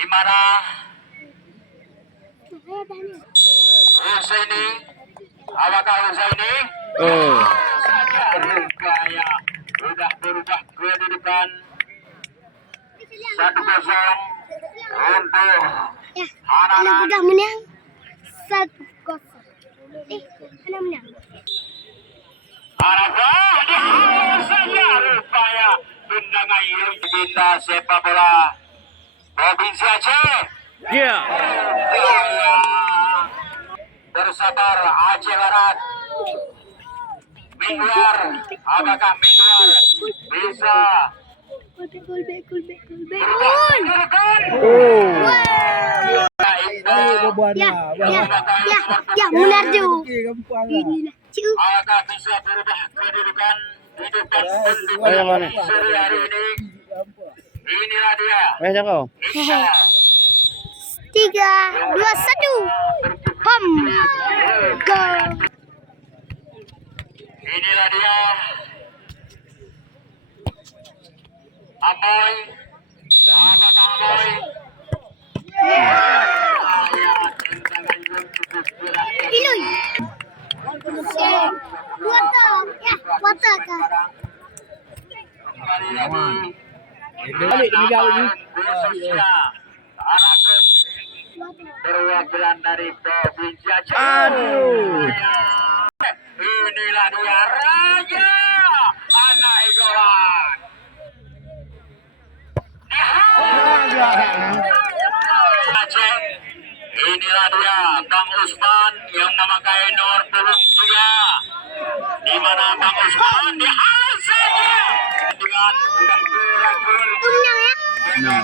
di mana Husaini, apakah Husaini? Oh. Saja rupanya sudah berubah kedudukan 1-0 untuk Anak Hananan. udah menang 1-0. Anak menang. Harapan dihalau saja rupanya tendangan yang diminta sepak bola Provinsi Aceh. Ya. Rupanya bersabar Aceh Barat. Mingguar, apakah Mingguar bisa Gol. berubah kedudukan? Oh. Ya, benar tuh. Inilah cu. Apakah bisa berubah kedudukan di depan Ayo, mana? sore hari ini? Inilah dia. Ayo kau. Isa 3, 2, 1. Pom. Gol. Inilah dia. Amoy. Apakah Amoy? Ya, tendangan yang cukup berat. Iluy. Watak. Kembali lagi. Balik ini kau ini. Khususnya anak perwakilan dari Provinsi Aceh. Aduh. Inilah dia raja anak idolan. Aceh. Inilah dia Bang Usman yang memakai nomor 23. Di mana Bang Usman dihalus saja dengan udah gol. Menang ya? Nah.